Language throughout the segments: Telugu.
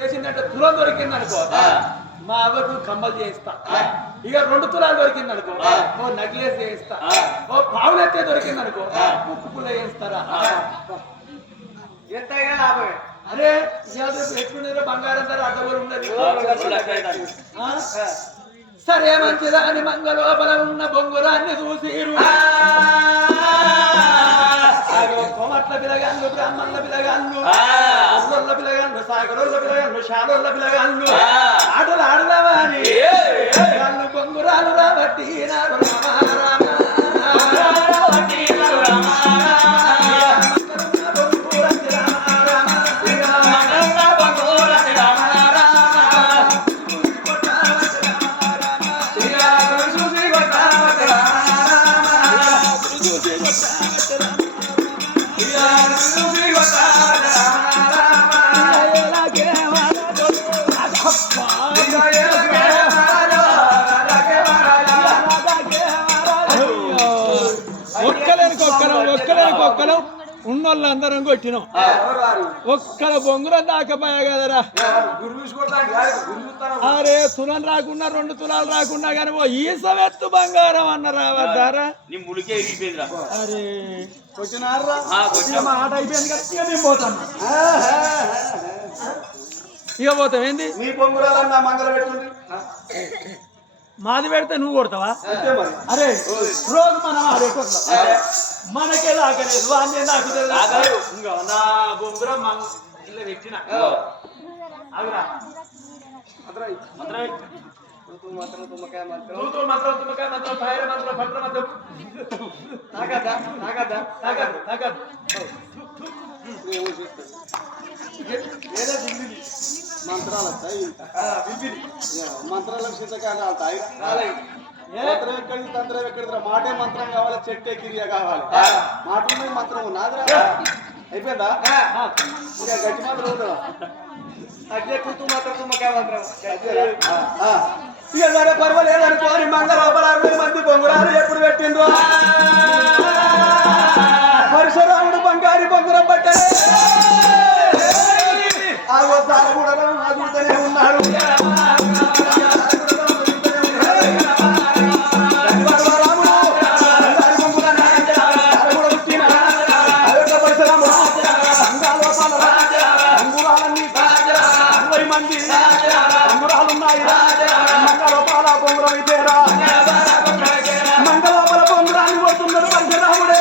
చేసిందంటే తులం దొరికింది అనుకో మా అవ్వకు కమ్మలు చేయిస్తా. ఇక 2 తులాలు దొరికింది అనుకో ఓ నక్లెస్ చేయిస్తా. ఓ పావులెత్తే దొరికింది అనుకో ముక్కు పుల్ల చేయిస్తారా. ఎంతైనా లాభమే. అరే ఎట్లుండేదో బంగారం ధర అడ్డగోలు ఉండదు. సరే మంచిదా అని మంగళోపల ఉన్న బొంగురాన్ని చూసిరు. కోమట్ల పిలగాళ్ళు, బ్రాహ్మణుల పిలగాళ్ళు, అల్లొల్ల పిలగాళ్ళు, సాగరోళ్ళ పిలగాళ్ళు, షాలోళ్ళ పిలగాళ్ళు ఆటలు ఆడదామా అని వాళ్ళు బొంగురాలు రాబట్టి ఉన్నోళ్ళందరం కొట్టినాం. ఒక్కల బొంగురం దాకపోయా కదరా. అరే తులం రాకుండా 2 తులాలు రాకుండా కానీ ఓ ఈసమెత్తు బంగారం అన్న రావద్దారా. అరే మాట అయిపోయింది కదా మేము పోతాం. ఇక పోతాం ఏంది నీ బొంగురాలన్నా మంగళ పెట్టుంది. మాది పెడితే నువ్వు కొడతావా? అరే రోజు మనం అదే మనకే దాకలేదు అన్నీ నాకు నా బొంగురం ఇలా పెట్టిన మంత్రం తుమ్మకాయ మంత్రం ఫైర్ మంత్రం పట్ల మంత్రం మంత్రాలకు శీతకాలు అవుతాయి. మంత్రం ఎక్కడి తంత్రం ఎక్కడి మాటే మంత్రం కావాలి, చెట్టే కిరియ కావాలి. మాట మంత్రం నాదిరా అయిపోయిందా? ఇంకా గట్టి మాత్రం ఉందా? అదే కుట్టు మాత్రం తుమ్మకాయ మంత్రం ఇక సరే పర్వాలేదు అనుకోని మంగళ 60 మంది బొంగురాలు ఎప్పుడు పెట్టిండ్రు. పరశురాముడు బంగారి బొంగురం పట్టారు. ఆ కూడా ఆదుతూనే ఉన్నాడు. మంగళోపల బొంగురాన్ని కొడుతున్నాడు పరశురాముడే.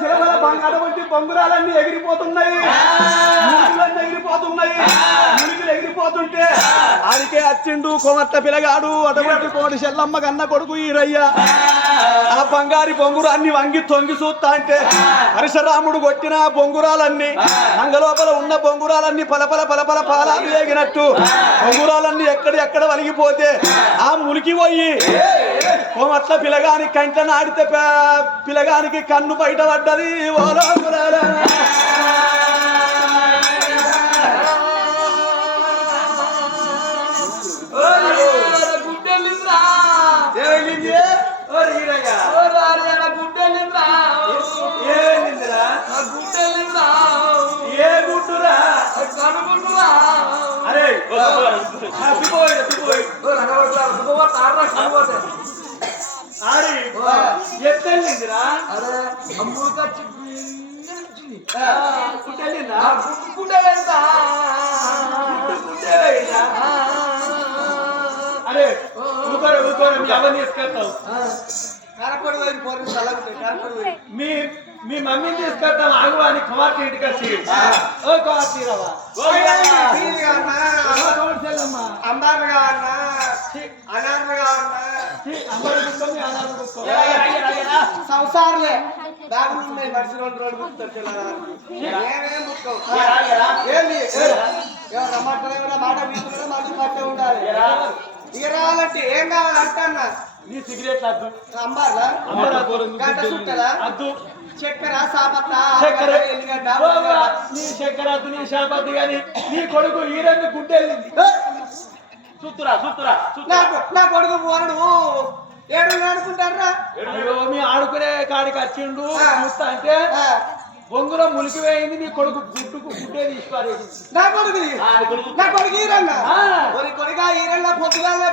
శిలబల బంగారం వంటి బొంగురాలన్నీ ఎగిరిపోతున్నాయి, మునిగులు ఎగిరిపోతుంటే ఆడికే అచ్చిండు కోమట్ల పిలగాడు అటువంటి కోడి చెల్లమ్మ కన్న కొడుకు ఈరయ్య. ఆ బంగారి బొంగురాన్ని వంగి తొంగి చూస్తా అంటే పరశురాముడు కొట్టిన బొంగురాలన్నీ మంగళోపల ఉన్న బొంగురాలన్నీ పలపల పలపల పాలాలు వేగినట్టు బొంగురాలన్నీ ఎక్కడ వలిగిపోతే ఆ మునికి పోయి కోమట్ల పిలగాని కంట నాడితే పిలగానికి కన్ను బయట పడ్డది. ఎత్తెళ్ళిందిరా అరే ఊరు మీ అవన్నీ తీసుకెళ్తావు. మీ మమ్మీని తీసుకెళ్తాం ఆగు అని కుమార్తె ఇంటికి వచ్చి సంసారలే దాగులు ఉన్నాయి. మనిషి 2 రోజులు మాట వీసుకున్నా మాట పట్టే ఉండాలి. ఇక రావాలంటే ఏం కావాలంటే అన్న నీ సిగరెట్ అద్దు, గంట చుట్టదా అద్దు, చక్కెర సాపత్త ఎల్లిగడ్డ నీ చక్కెర అద్దు, నీ శాపద్దు కానీ నీ కొడుకు ఈరెందు గుడ్డెళ్ళింది. నా కొడుకు పోరడు ఏడు ఆడుకుంటారా? మీ ఆడుకునే కాడికి వచ్చిండు అంటే బొంగులో ములికి వేయింది నీ కొడుకు గుడ్డే తీసుకోవాలి నా కొడుకు ఈరన్నా కొడుక ఈరన్న పొద్దుగాలే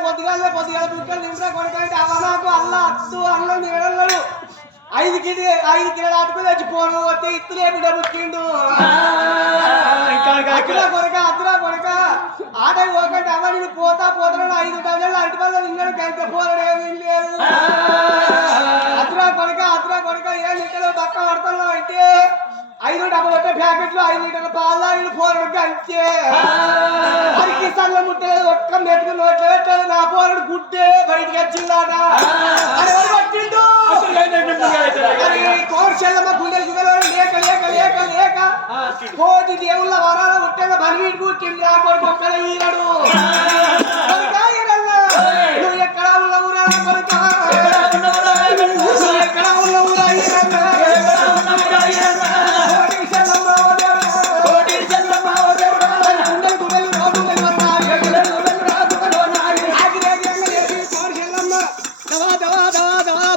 దుఃఖం నిమిషం కొడుకు అంటే అవనాకు అల్ల అత్తు అల్ల నీడన్నాడు 5 కిలో అటుకులు తెచ్చిపోను వస్తే ఇత్తులేమి డబ్బుకిండు అద్దురా కొడుక ఆట పోకంటే అమ్మ నేను పోతా 5 డజన్లు అటు వల్ల నిన్నడు గంట పోరడు ఏమీ లేదు అద్దురా కొడుక ఏ లీటర్లు పక్క పడతాను అంటే 5 డబ్బులు ప్యాకెట్లు 5 లీటర్ల పాలు ఆయన పోరడు గంటే అది కిసాన్ల ముట్టలేదు ఒక్క మెట్టుకు నోట్లో పెట్టాడు నా పోరడు గుడ్డే బయటకు వచ్చిందాట అది ఎవరు పట్టిండు కోర్చెల్లమ్మ గుండెలు లేక కోటి దేవుళ్ళ వరాల ముట్టగా బలివీడి పుట్టింది ఆ కొడుకు ఒక్కడ ఈరడు నువ్వు ఎక్కడ ఉన్నవురా కొడుక ఎక్కడ ఉన్నవురా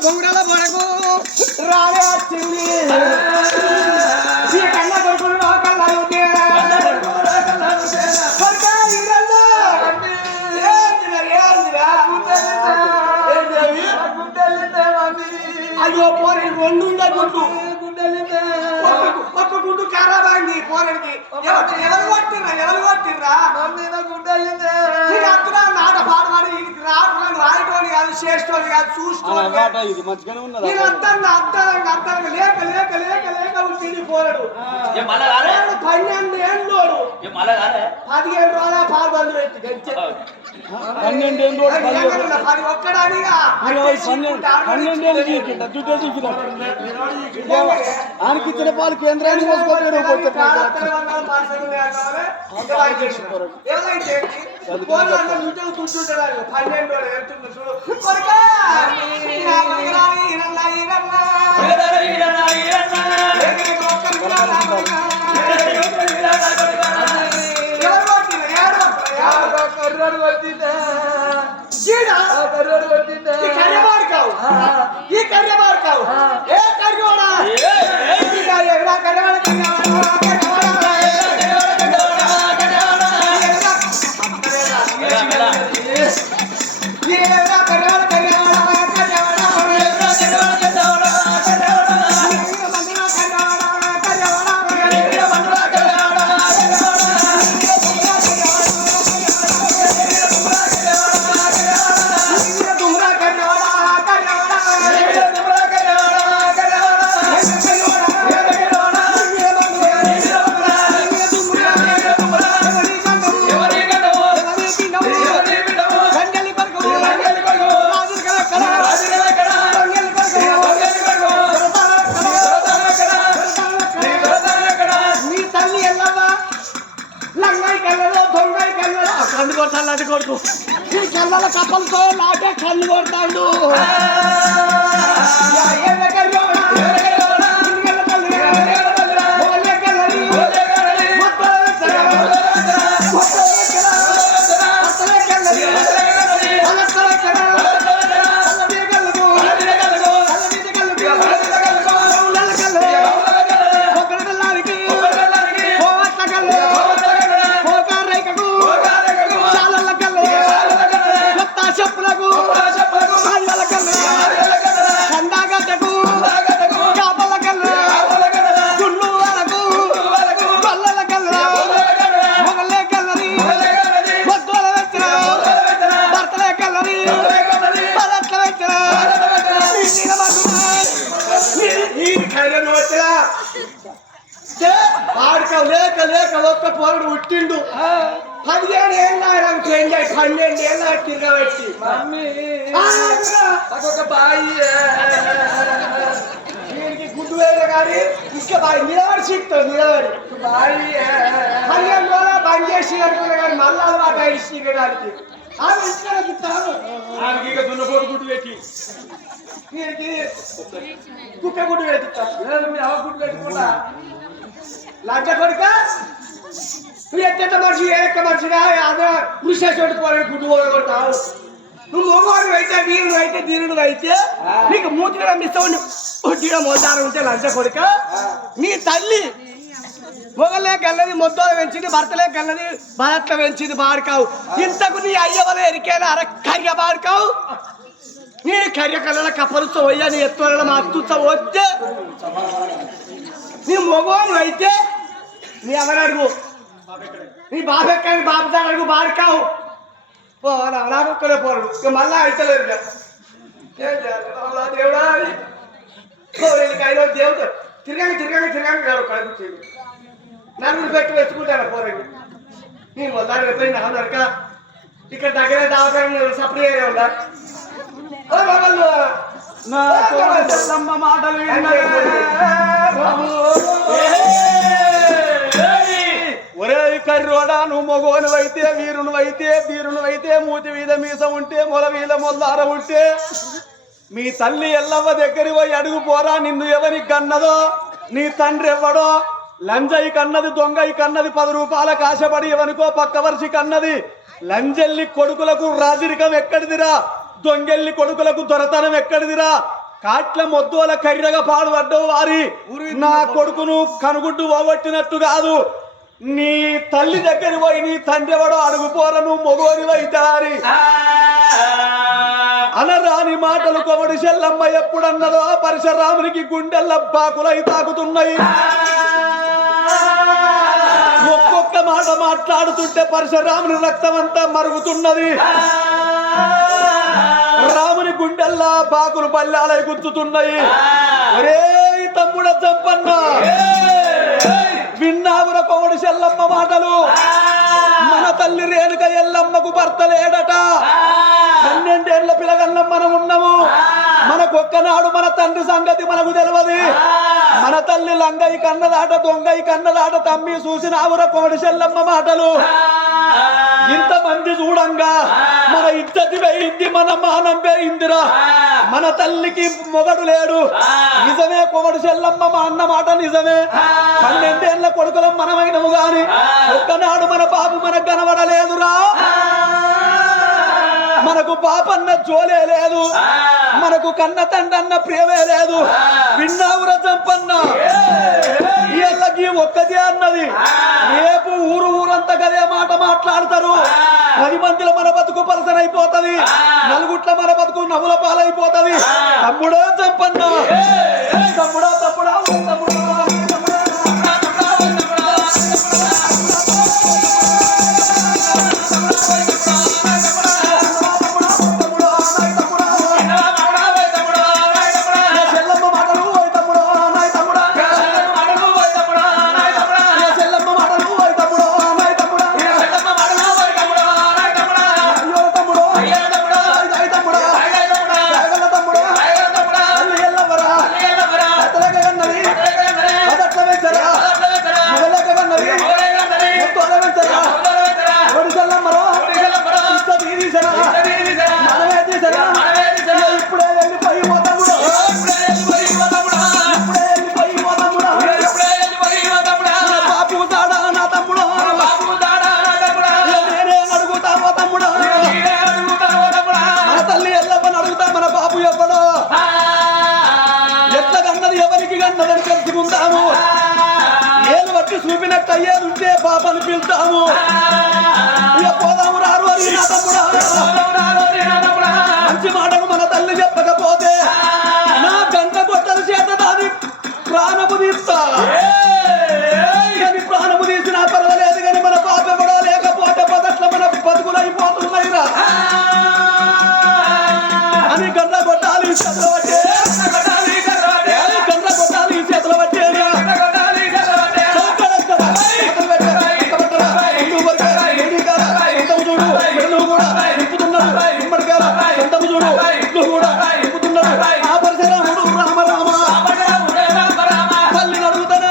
బొంగుడాల పడకు రాలే వచ్చింది కన్నా కొడుకులు కన్నా అయ్యో పోరే 2 గుడ్డు ఒక్క గుడ్డు ఖరాబ్ అయింది పోరడికి ఎవరు కొట్టిర్రా నాట పాడవాడి రాయటోని కాదు చేసేటోని కాదు చూసుకోవాలి లేక ఉంటుంది పోరడు 12 ఏళ్ళు 15 రోజుల పాలు బంధు పెట్టి 12 ఏళ్ళు ఒక్కడానిగా ఆయనకి ఇచ్చిన పాలు కేంద్రానికి ఈ కర్రెబాడుకావు ఏ కర్రోడా కొడుకు ఈ కళ్ళ కప్పలతో నాకే కళ్ళు కొడతాడు లేక ఒక్క పోరడు పుట్టిండు 15 ఏళ్ళ 12 ఏళ్ళ తిరగబెట్టి ఒక బాయి దీనికి గుడ్డు వేయలే కానీ ఇంకా బాయి నిలబడి సిక్తాడు నిలబడి బాయి 15 రోజులు బంద్ చేసి అనుకున్నా కానీ మళ్ళీ అలవాటు అయ్యి సిగడానికి దున్నపోటు గుడ్డు పెట్టి దీనికి కుక్క గుడ్డు పెట్టుతా గుడ్డు పెట్టుకుంటా లంచ కొడుక నువ్వు ఎట్ట మనిషి ఏక మనిషిగా అదే కృషి చోటుకోవాలి గుడ్డు కొడతావు నువ్వు మగవాడు అయితే వీరుడు అయితే ధీరుడు అయితే నీకు మూతిగా మిస్తావు ఉట్టిగా మొద్దారు ఉంటే లంచ కొడుక నీ తల్లి మొగలే కన్నది మొద్దలు పెంచింది భర్తలే కన్నది భారత్లో పెంచింది బాడుకావు ఇంతకు నీ అయ్యవల ఎరికేనా అర కర్య బాడుకావు నీ కర్య కళ్ళ కప్పలుతో పోయ్యా నీ ఎత్తుల మా అత్తుతో వస్తే నీ మొగోని అయితే నీ ఎవరడుగు నీ బాబు ఎక్కడి బాబుతో అడుగు బాడుకావు పోరాడుక్కడే పోరాడు ఇక మళ్ళా అయితలేదు దేవుడా దేవుడు తిరగంగా కనిపించేది నన్ను పెట్టి వెతుకుంటాను పోరండి నీ మొదలు ఎప్పుడై నాక ఇక్కడ దగ్గర దావకారం సప్లై ఉందా నా కోడమ్మ మాటలు ఒరే కర్రోడా నువ్వు మొగోను అయితే వీరును అయితే మూతి మీద మీసం ఉంటే మొల మీద మొల్లార ఉంటే మీ తల్లి ఎల్లవ్వ దగ్గర పోయి అడుగు పోరా నిన్ను ఎవరికి కన్నదో నీ తండ్రి ఎవ్వడో లంజయి కన్నది దొంగయి కన్నది 10 రూపాయలకు ఆశపడి ఎవనుకో పక్క వర్షి కన్నది లంజెల్లి కొడుకులకు రాజరికం ఎక్కడిదిరా దొంగెల్లి కొడుకులకు దొరతనం ఎక్కడిదిరా కాట్ల మొద్దోల కర్రగా పాడుపడ్డవు వారి నా కొడుకును కనుగుడ్డు పోగొట్టినట్టు కాదు నీ తల్లి దగ్గర పోయి నీ తండ్రి ఎవడో అడుగుపోరను మొగోని వైతారి అనరాని మాటలు కొమడి చెల్లమ్మ ఎప్పుడన్నదో పరశురామునికి గుండెల్ల బాకులై తాకుతున్నాయి ఒక్కొక్క మాట మాట్లాడుతుంటే పరశురాముని రక్తం అంతా మరుగుతున్నది రాముని గుండెల్లా బాకులు పల్లెలై గుచ్చుతున్నాయి ఒరే తమ్ముడ చంపన్న విన్నావుర కొమడి చెల్లమ్మ మాటలు మన తల్లి రేణుక ఎల్లమ్మకు భర్త లేడట 12 ఏళ్ల పిల్లగల్లం మనం ఉన్నాము మనకొక్కనాడు మన తండ్రి సంగతి మనకు తెలియదు మన తల్లి లంగయి కన్నదాట దొంగయి కన్నదాట తమ్మి చూసినావుర కొమడి చెల్లమ్మ మాటలు ఇంతమంది చూడంగా మన ఇజ్జతి వేయింది మన మానం వేయిందిరా మన తల్లికి మొగడు లేడు నిజమే కొమడి చెల్లమ్మ మా అన్న మాట నిజమే 12 ఏళ్ల కొడుకులం మనమైనము గాని ఒక్కనాడు మన బాబు మనకు కనబడలేదురా మనకు పాపన్న జోలే లేదు మనకు కన్న తండ్రన్న ప్రేమే లేదు విన్నావురా చంపన్న ఇళ్ళకి ఒక్కదే అన్నది రేపు ఊరంతా కదే మాట మాట్లాడతారు 10 మందిలో మన బతుకు పలసనైపోతది నలుగుట్ల మన బతుకు నవ్వుల పాలైపోతది తమ్ముడో చంపన్న తమ్ముడా తమ్ముడా తమ్ముడా చూపినట్టు అయ్యేది ఉంటే పాపను పిలుతాము పోదాము రారు మంచి మాటను మన తల్లి చెప్పకపోతే నా గంట కొట్టల చేత దాని ప్రాణము తీస్తా ప్రాణము తీసినా పర్వాలేదు కానీ మన పాప కూడా లేకపోతే పదట్ల మన బతుకులు అయిపోతున్నాయిరా అని గంట కొట్టాలి చేతులు పట్టే గంట కొట్టాలి చేతులు పట్టేగా తల్లిని అడుగుతాను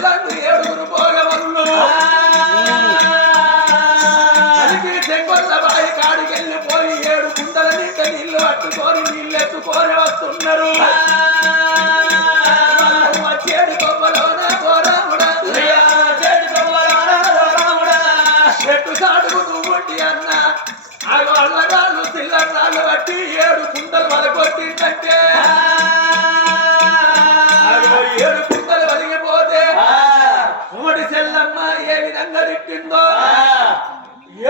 చెల్లందు ఏడుగురు భోగవల్లు అలికి చెంగొల్ల బాయి కాడికెళ్ళిపోయి 7 కుండల నిండా నీళ్లు పట్టుకొని నీళ్ళెత్తుకొని వస్తున్నారు. చేడు కొమ్మలోన పోరాముడా చెట్టు సాటుకు నువ్వుంటి అన్న ఆ వాళ్ళగాళ్ళు చిల్లరాళ్ళు బట్టి 7 కుండలు వలకొట్టిందంటే 7 కుండలు వలిగిపోతే ఉమ్మడి చెల్లమ్మ ఏ విధంగా తిట్టిందో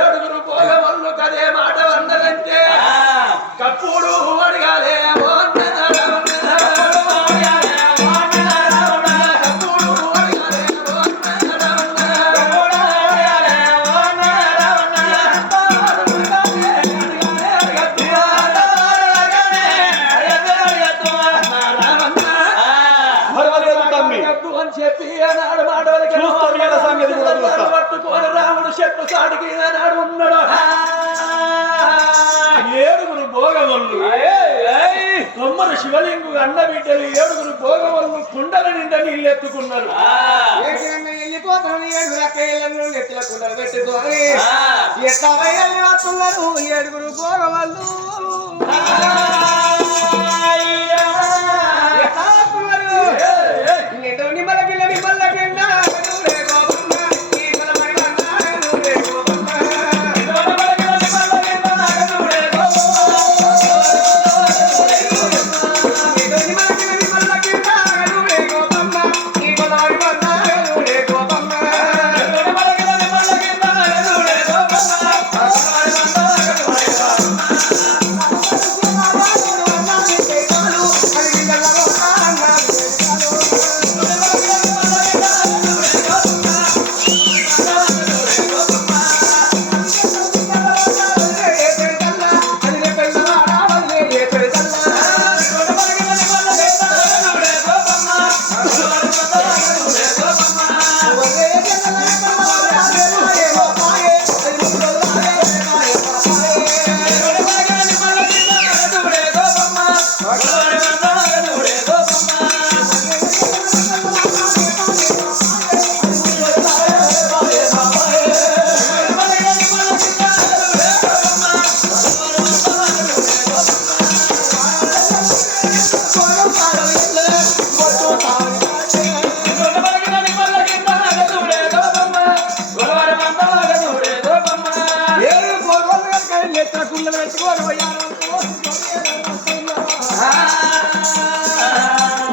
7గురు భోగవల్లు కదే మాట వన్నదంటే కప్పుడు అడగాలే చెప్పి అన్నాడు పట్టుకొని రాముడు చెట్టు సాటికి అన్నాడు ఉన్నాడు. 7గురు భోగవల్లు తొమ్మరు శివలింగు అన్న బిడ్డలు 7గురు భోగవల్లు కుండల నిండా నీళ్ళు ఎత్తుకున్నారు. వెళ్ళిపోతాను 7 అక్కయ్యలను నెత్తిల కుండలు పెట్టుకొని ఎట్లా వస్తున్నారు 7గురు భోగవల్లు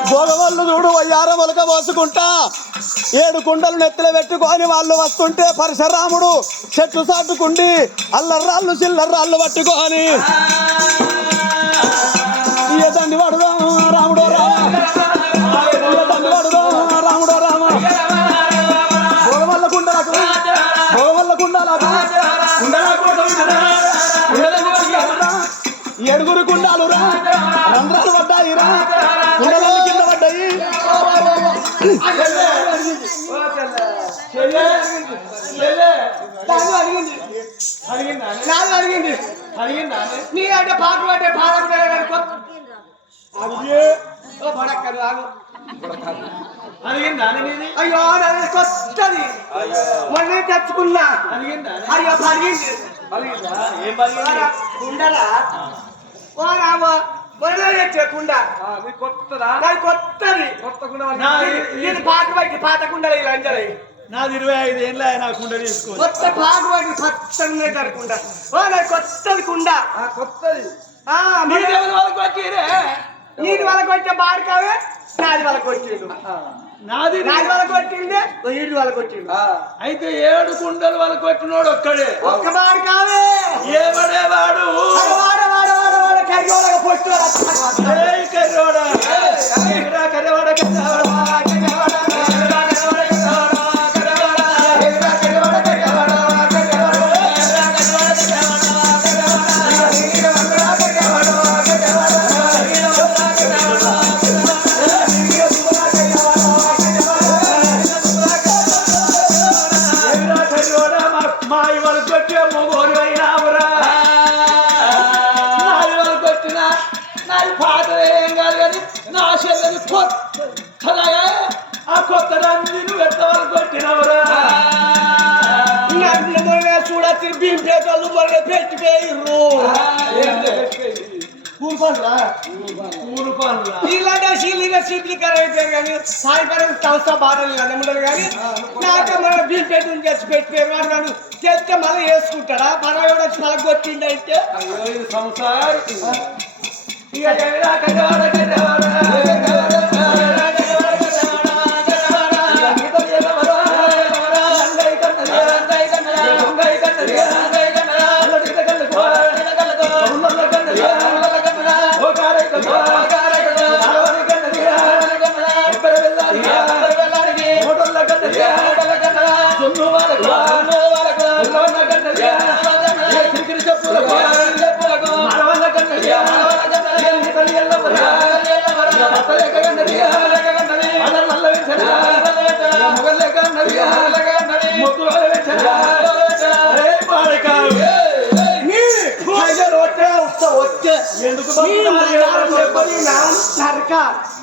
భోగవల్లు చూడు వయ్యార మొలక పోసుకుంటా 7 కుండలు నెత్తిలో పెట్టుకొని వాళ్ళు వస్తుంటే పరశురాముడు చెట్టు సాటుకుండి అల్లర్రాళ్ళు చిల్లర్రాళ్ళు పట్టుకొని దండి వాడుదా రాముడో దండి వాడుదా రాముడో రామ భోగవల్ల కుండలకు 7గురు కుండాలు రా రంధ్రాలు పడ్డాయి రా కుండలన్నీ కింద పడ్డాయి. నీ అంటే పాట పట్టే అయ్యో కొత్తది మొన్న తెచ్చుకున్నా అయ్యో పలిగింది కుండలా ఓ రామో తెచ్చే కుండ కొత్తది కొత్త కుండ ఇది పాట పట్టి పాత కుండలు ఇలా అంజలి నాది 25 ఏళ్ళ నా కుండ తీసుకో కొత్త పాట పట్టి పచ్చని కుండ ఓ కొత్తది కుండ కొత్తది నీది వాళ్ళకి వచ్చే బాడకావే నాది వాళ్ళకి వచ్చిండు నాది వాళ్ళకి వచ్చిందే వీడి వాళ్ళకి వచ్చిండు అయితే 7 కుండలు వాళ్ళకి వచ్చినోడు ఒక్కడే ఒక్క బాడకావే ఏమడేవాడు కరిగోడగా పొట్టు కర్రోడా కర్రవాడ మా ఇవాళ కొట్టే మొగోరు అయినావురా రాత్రి భీమ్ పేటోళ్ళు మొన్న పెట్టిపోయిర్రు ఇలాంటి శీలిగా శీతలీకరణ అయిపోయారు కానీ సాయంకాలం సంస్థ బాధలు ఉండదు కానీ నాక మన భీమ్ పేట తెచ్చి పెట్టిపోయారు వాడు నన్ను తెస్తే మళ్ళీ వేసుకుంటాడా పరవాడు వచ్చి మళ్ళీ కొట్టిండంటే సంసార్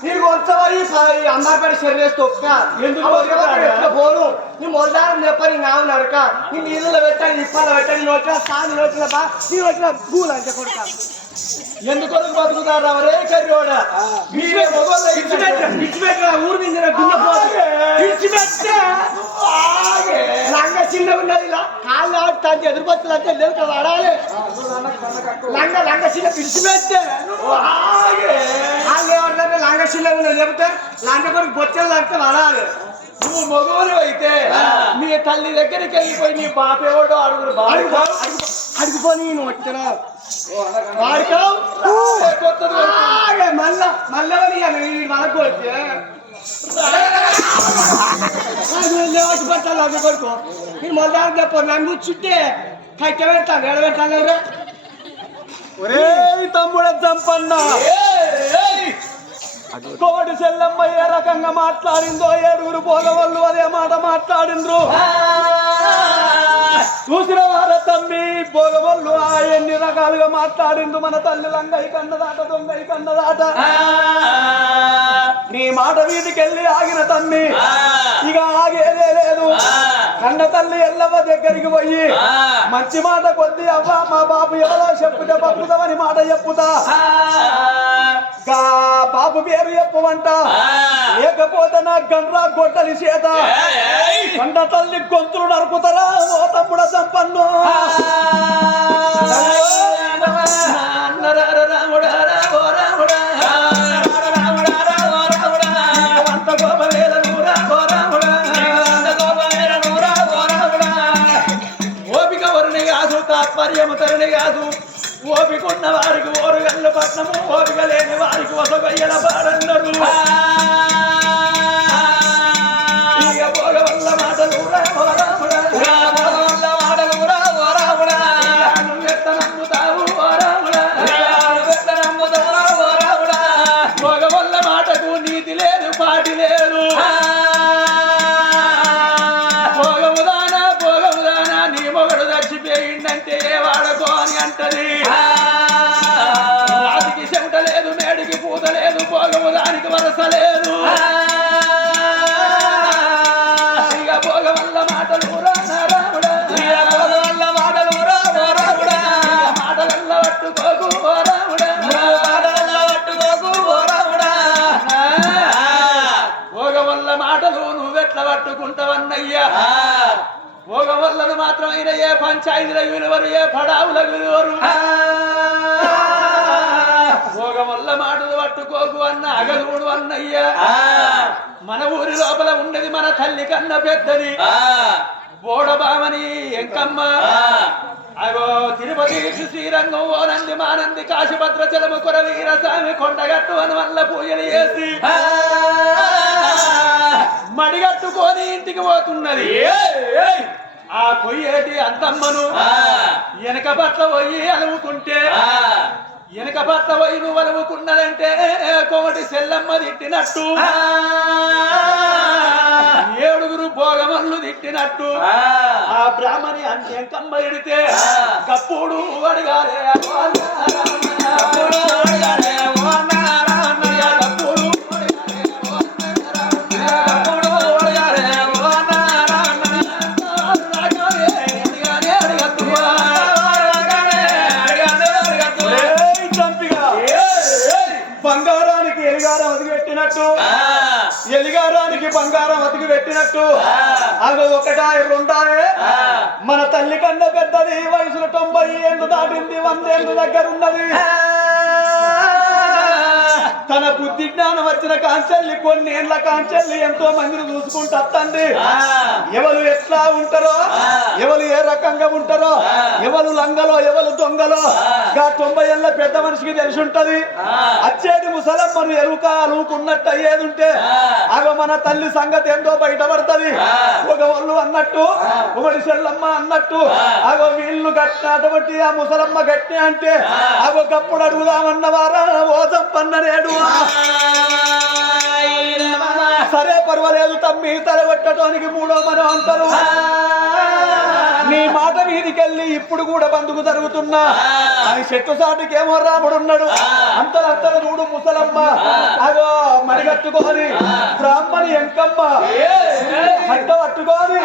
నీకు వచ్చాయి అమ్మాయి శరీరేసి తొక్క పోను నీ మొదలారం చెప్పని నావు నరక నీ నీళ్ళలో పెట్టాలి ఇప్పాల పెట్టాలి నోట్ల సాని నోట్ల బా నీ నోట్ల గూలు అంటే కొడుక ఎందుకొరకు బతుకుతారా రే కర్రోడ ఊరు మీద లంగ చిన్న ఉన్నది కాళ్ళు ఆడి తండ్రి ఎదురుపచ్చులు అంటే లేక వాడాలి లంగ చిన్న పిలిచిపెట్టే వాళ్ళు ఎవరిదంటే లంగ చిన్న ఉన్నది చెబితే లంగ కొరకు బొచ్చలు అంటే వాడాలి నువ్వు మగవాళ్ళు అయితే మీ తల్లి దగ్గరికి వెళ్ళిపోయి నీ బాపేవాడు అడుగురు అడిగిపోయి నువ్వు వచ్చినా మళ్ళీ మనకు వచ్చే పట్టాలి అది కొడుకు నేను మొదలు చెప్పు నన్ను చుట్టే కట్ట పెడతాను ఎడ పెడతాను ఎవరు ఒరే తమ్ముడ చంపన్న కోటి సెల్లమ్మ ఏ రకంగా మాట్లాడిందో ఏడుగురు పోలవళ్ళు అదే మాట మాట్లాడిండ్రు చూసిన వార తమ్మి పోగవళ్ళు ఎన్ని రకాలుగా మాట్లాడిండ్రు మన తల్లి లంగై కన్నదాట దొంగై కన్నదాట నీ మాట వీటికెళ్ళి ఆగిన తమ్మి ఇక ఆగేదే లేదు కన్న తల్లి ఎల్లవ్వ దగ్గరికి పోయి మంచి మాట కొద్ది అవ్వ మా బాబు ఎవరో చెప్పుతే పప్పుతామని మాట చెప్పుతా బాబు పేరు చెప్పమంట లేకపోతే నా గండ్రా గొడ్డలి చేత కన్న తల్లి గొంతులు నరుకుతారా ఓ తమ్ముడ చంపన్ను ఓపిక వరుని కాదు తాత్పర్యము తరుని కాదు ఓపిక ఉన్న వారికి ఓరుగల్లు పట్నము ఓపిక లేని వారికి వసగయ్యల పాడన్నారు ఇక పోగ వల్ల మాటలు నువ్వెత్త నమ్ముతావు పోగ వల్ల మాటకు నీతి లేదు పాటి లేదు పోగముదానా నీ మొగడు చచ్చిపోయిందంటే వాడకో అని అంటది రాతికి చెమట లేదు మేడికి పూత లేదు పోగము దానికి వరస లేదు ఇక పోగ వల్ల మాటలు మాటలల్ల పట్టుకోకు పోగ వల్ల మాటలు నువ్వెట్లా పట్టుకుంటావన్నయ్యా పోగ వల్లను మాత్రమైన ఏ పంచాయతీల విలువరు ఏ పడావుల విలువరు పోగ వల్ల మాటలు పట్టుకోకు అన్న అగలుడు అన్నయ్యా మన ఊరి లోపల ఉండేది మన తల్లి కన్న పెద్దది బోడబామని ఎంకమ్మ అగో తిరుపతి శ్రీరంగం ఓ నంది మానంది కాశీభద్రచలము కొర వీరస్వామి కొండగట్టు అని వల్ల పూజలు చేసి మడిగట్టుకొని ఇంటికి పోతున్నది ఆ పొయ్యేటి అంతమ్మను వెనక పట్ల పోయి అలువుకుంటే వెనక పట్ల పోయి నువ్వు అలువుకున్నదంటే కోమటి సెల్లమ్మ తిట్టినట్టు ఏడుగురు భోగమల్లు తిట్టినట్టు ఆ బ్రాహ్మణి అంకమ్మ ఎడితే కప్పుడు అడగాలే పెట్టినట్టు ఎలిగారానికి బంగారం అతికి పెట్టినట్టు అవి ఒకటాయ రెండాయే మన తల్లి కన్నా పెద్దది వయసులో 90 ఏళ్ళు దాటింది 100 ఏళ్ళు దగ్గర ఉన్నది తన బుద్ధి జ్ఞానం వచ్చిన కాంచెల్లి కొన్ని ఏళ్ల కాంచెల్లి ఎంతో మందిని చూసుకుంటూ వస్తుంది ఎవరు ఎట్లా ఉంటారో ఎవరు ఏ రకంగా ఉంటారో ఎవరు లంగలో ఎవరు దొంగలో 90 ఏళ్ళ పెద్ద మనిషికి తెలిసి ఉంటది వచ్చేది ముసలమ్మను ఎరుక అలుకున్నట్టు అయ్యేది ఉంటే అగ మన తల్లి సంగతి ఎంతో బయటపడుతుంది ఒక వాళ్ళు అన్నట్టు ఒకటి చెల్లమ్మ అన్నట్టు అగో వీళ్ళు గట్టిన అటువంటి ఆ ముసలమ్మ గట్టి అంటే అగొకప్పుడు అడుగుదామన్న వారా ఓసం పన్ననేడు సరే పర్వాలేదు తమ్మి తలగొట్టడానికి మూడో మనం అంటారు నీ మాట మీదికెళ్ళి ఇప్పుడు కూడా బందుకు జరుగుతున్నా అని చెట్టు సాటికేమో రాముడున్నాడు అంతలంతల చూడు ముసలమ్మ అగో మడిగట్టుకొని బ్రాహ్మణి ఎంకమ్మ కట్ట పట్టుకొని